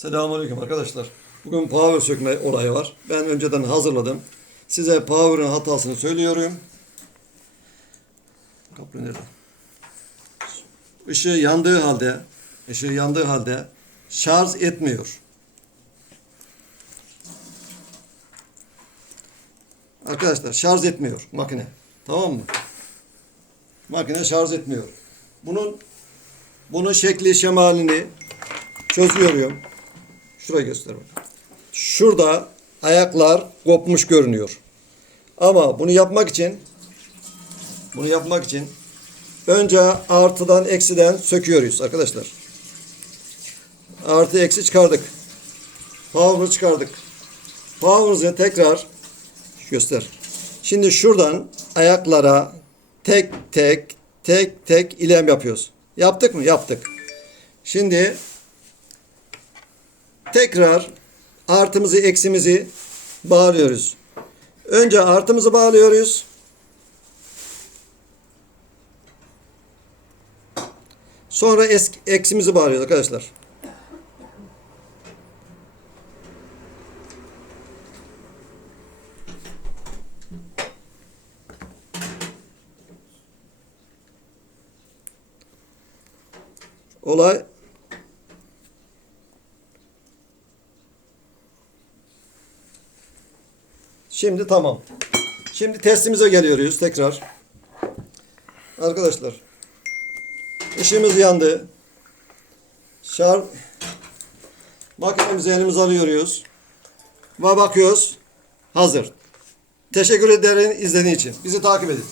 Selamünaleyküm arkadaşlar. Bugün power sökme olayı var. Ben önceden hazırladım. Size power'ın hatasını söylüyorum. Kapı nerede? Işığı yandığı halde, ışığı yandığı halde şarj etmiyor. Arkadaşlar şarj etmiyor makine. Tamam mı? Makine şarj etmiyor. Bunun bunun şekli şemalini çözüyorum. Şurayı göster bak. Şurada ayaklar kopmuş görünüyor. Ama bunu yapmak için bunu yapmak için önce artıdan eksiden söküyoruz arkadaşlar. Artı eksi çıkardık. Power'ı çıkardık. Power'ı tekrar göster. Şimdi şuradan ayaklara tek tek tek tek ilem yapıyoruz. Yaptık mı? Yaptık. Şimdi tekrar artımızı eksimizi bağlıyoruz. Önce artımızı bağlıyoruz. Sonra esk, eksimizi bağlıyoruz arkadaşlar. Olay Şimdi tamam. Şimdi testimize geliyoruz tekrar. Arkadaşlar. ışığımız yandı. Şar makinemizi elimize alıyoruz. Ve bakıyoruz. Hazır. Teşekkür ederim izlediğiniz için. Bizi takip edin.